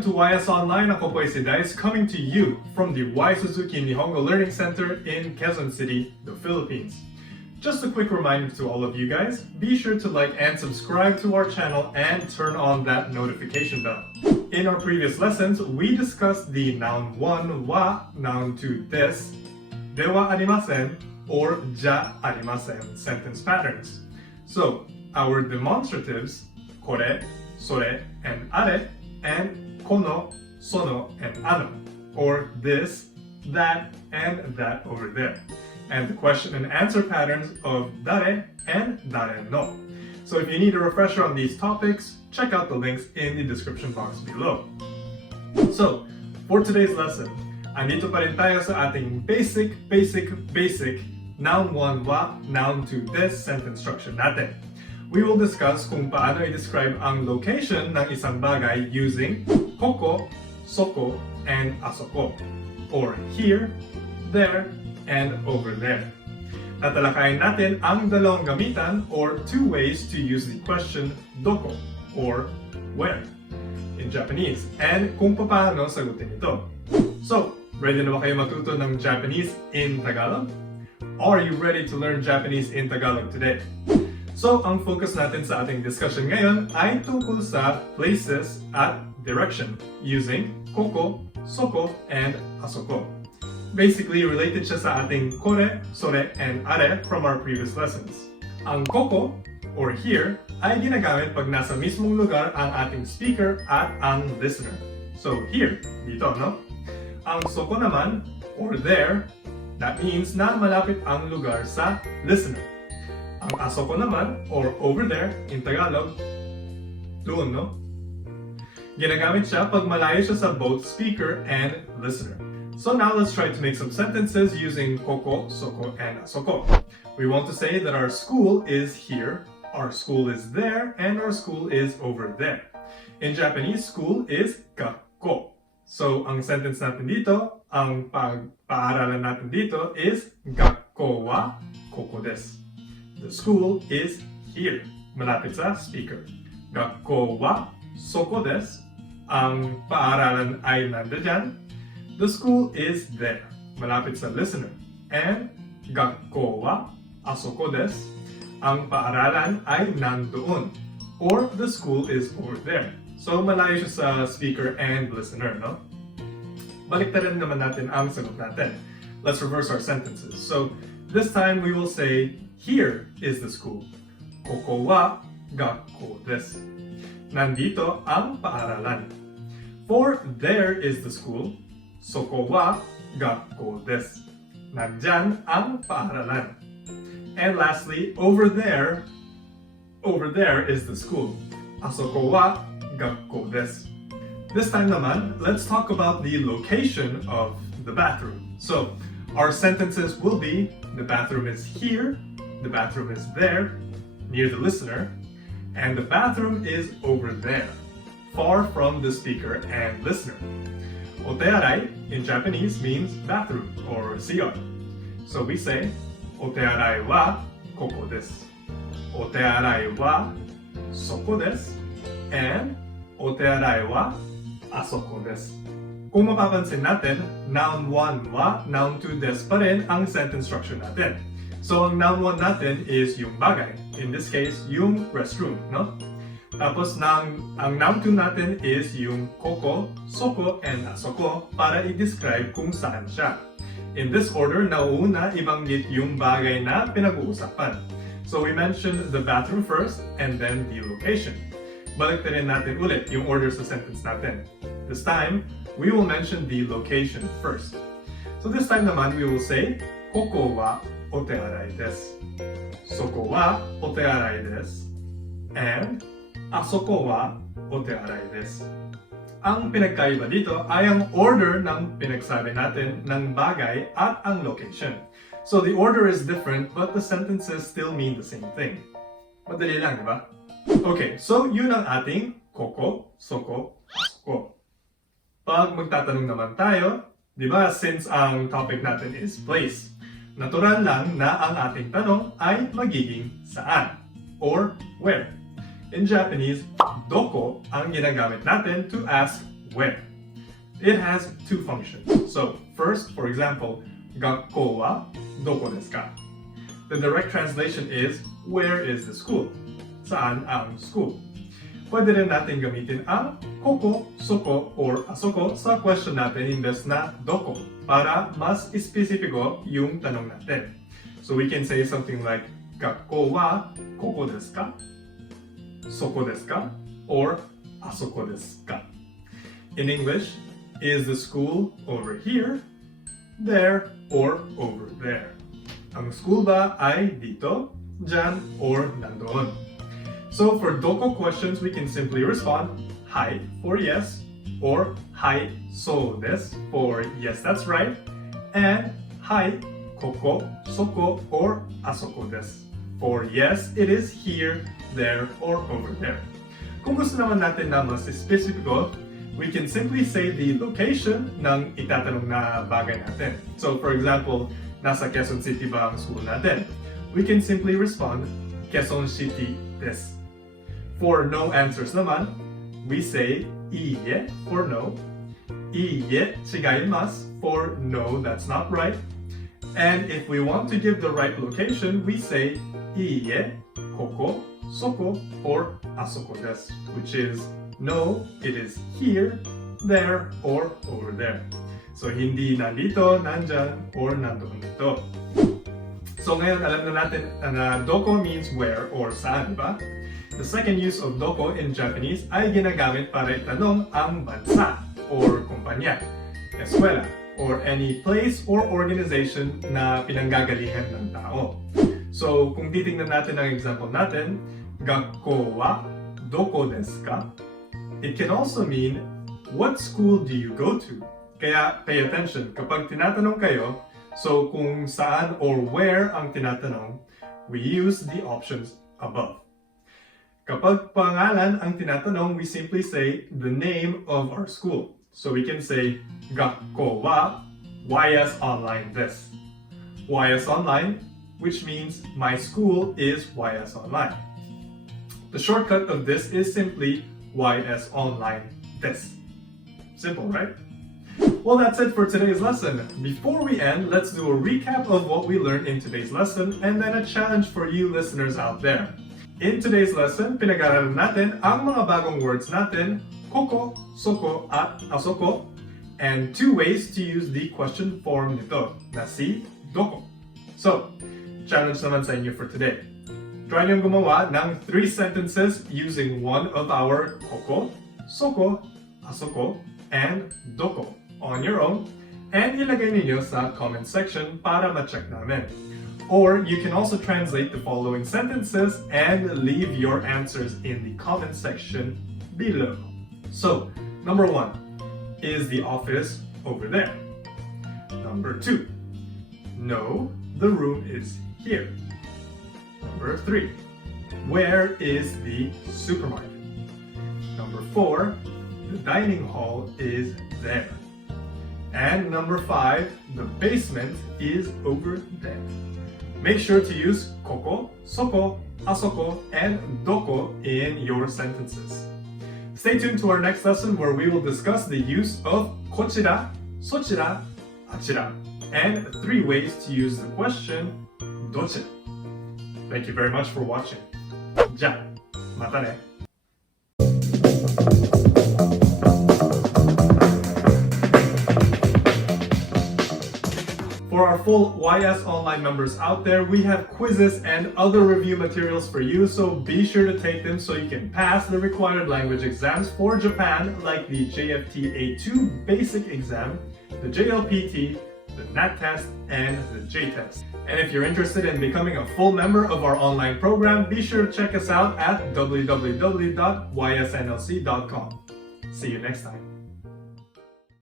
Welcome to YS Online. Ako po si Dice coming to you from the Suzuki Nihongo Learning Center in Quezon City, the Philippines. Just a quick reminder to all of you guys, be sure to like and subscribe to our channel and turn on that notification bell. In our previous lessons, we discussed the noun 1 wa, noun 2 des, dewa arimasen, or ja arimasen sentence patterns. So, our demonstratives, kore, sore, and are, and kono, sono, and ano, or this, that, and that over there. And the question and answer patterns of dare and dare no. So if you need a refresher on these topics, check out the links in the description box below. So, for today's lesson, andito pa rin tayo sa ating basic noun 1 wa, noun 2 des sentence structure natin. We will discuss kung paano i-describe ang location ng isang bagay using koko, soko, and asoko, or here, there, and over there. Tatalakayin natin ang dalawang gamitan or two ways to use the question doko or where in Japanese and kung paano sagutin ito. So, ready na ba kayo matuto ng Japanese in Tagalog? Are you ready to learn Japanese in Tagalog today? So, ang focus natin sa ating discussion ngayon ay tungkol sa places at direction using koko, soko, and asoko. Basically, related siya sa ating kore, sore, and are from our previous lessons. Ang koko, or here, ay ginagamit pag nasa mismong lugar ang ating speaker at ang listener. So, here, dito, no? Ang soko naman, or there, that means na malapit ang lugar sa listener. Ang asoko naman, or over there, in Tagalog, doon, no? Ginagamit siya pag malayo siya sa both speaker and listener. So now let's try to make some sentences using koko, soko, and asoko. We want to say that our school is here, our school is there, and our school is over there. In Japanese, school is gakko. So ang sentence natin dito, ang pag-paaralan natin dito is gakko wa koko desu. The school is here, malapit sa speaker. Gakko wa soko desu. Ang paaralan ay nandiyan. The school is there, malapit sa listener. And gakko wa asoko desu. Ang paaralan ay nandoon. Or the school is over there. So malayo siya sa speaker and listener, no? Baliktarin naman natin ang sagot natin. Let's reverse our sentences. So this time we will say, here is the school. Koko wa gakko desu. Nandito ang paaralan. For there is the school. Soko wa gakko desu. Nandyan ang paaralan. And lastly, over there is the school. Asoko wa gakko desu. This time naman, let's talk about the location of the bathroom. So, our sentences will be, the bathroom is here, the bathroom is there, near the listener, and the bathroom is over there, far from the speaker and listener. Otearai in Japanese means bathroom or CR. So we say, otearai wa koko desu. Otearai wa soko desu. And otearai wa asoko desu. Kung mapapansin natin, noun 1 wa, noun 2 des pa rin ang sentence structure natin. So, ang noun 1 natin is yung bagay. In this case, yung restroom, no? Tapos, ang noun 2 natin is yung koko, soko, and asoko para i-describe kung saan siya. In this order, nauuna ibanggit yung bagay na pinag-uusapan. So, we mentioned the bathroom first, and then the location. Baliktarin natin ulit yung order sa sentence natin. This time, we will mention the location first. So this time naman, we will say, koko wa otearai desu. Soko wa otearai desu. And asoko wa otearai desu. Ang pinagkaiba dito ay ang order ng pinagsabi natin ng bagay at ang location. So the order is different, but the sentences still mean the same thing. Madali lang, di ba? Okay, so yun ang ating koko, soko, asoko. Pag magtatanong naman tayo, di ba, since ang topic natin is place, natural lang na ang ating tanong ay magiging saan or where. In Japanese, doko ang ginagamit natin to ask where. It has two functions. So first, for example, 学校はどこですか? The direct translation is, where is the school? Saan ang school? Pwede rin natin gamitin ang koko, soko, or asoko sa question natin imbes na doko para mas espesipiko yung tanong natin. So we can say something like, 学校はここですか? Soko desu ka? Or asoko desu ka? In English, is the school over here, there, or over there? Ang school ba ay dito, dyan, or nandoon? So for doko questions, we can simply respond "Hai" for yes, or "Hai, so desu" for yes, that's right, and "Hai, koko, soko, or asoko desu" for yes, it is here, there, or over there. Kung gusto naman natin na mas espesipiko, we can simply say the location ng itatanong na bagay natin. So for example, nasa Quezon City ba ang school natin? We can simply respond, Quezon City desu. For no answers naman, we say iie for no, iie chigaimasu for no, that's not right. And if we want to give the right location, we say iie, koko, soko, or asoko desu, which is no, it is here, there, or over there. So hindi nandito, nandyan, or nandoon dito. So ngayon alam na natin na doko means where or saan, diba? The second use of doko in Japanese ay ginagamit para itanong ang bansa or kumpanya, eskwela, or any place or organization na pinanggagalingan ng tao. So kung titingnan natin ang example natin, 学校はどこですか? It can also mean, what school do you go to? Kaya pay attention kapag tinatanong kayo, so kung saan or where ang tinatanong, we use the options above. Kapag pangalan ang tinatanong, we simply say the name of our school. So we can say, 学校は YS Online desu. YS Online, which means my school is YS Online. The shortcut of this is simply YS Online desu. Simple, right? Well, that's it for today's lesson. Before we end, let's do a recap of what we learned in today's lesson and then a challenge for you listeners out there. In today's lesson, pinag-aralan natin ang mga bagong words natin, koko, soko, at asoko, and two ways to use the question form nito, na si doko. So, challenge naman sa inyo for today. Try niyong gumawa ng 3 sentences using one of our koko, soko, asoko, and doko on your own, and ilagay ninyo sa comment section para ma-check namin. Or you can also translate the following sentences and leave your answers in the comment section below. So, number 1, is the office over there? Number 2, no, the room is here. Number 3, where is the supermarket? Number 4, the dining hall is there. And number 5, the basement is over there. Make sure to use koko, soko, asoko, and doko in your sentences. Stay tuned to our next lesson where we will discuss the use of kochira, sochira, achira, and 3 ways to use the question dochira. Thank you very much for watching. Ja, mata ne. For our full YS Online members out there, we have quizzes and other review materials for you, so be sure to take them so you can pass the required language exams for Japan, like the JFT A2 basic exam, the JLPT, the NAT-Test, and the J-Test. And if you're interested in becoming a full member of our online program, be sure to check us out at www.ysnlc.com. See you next time.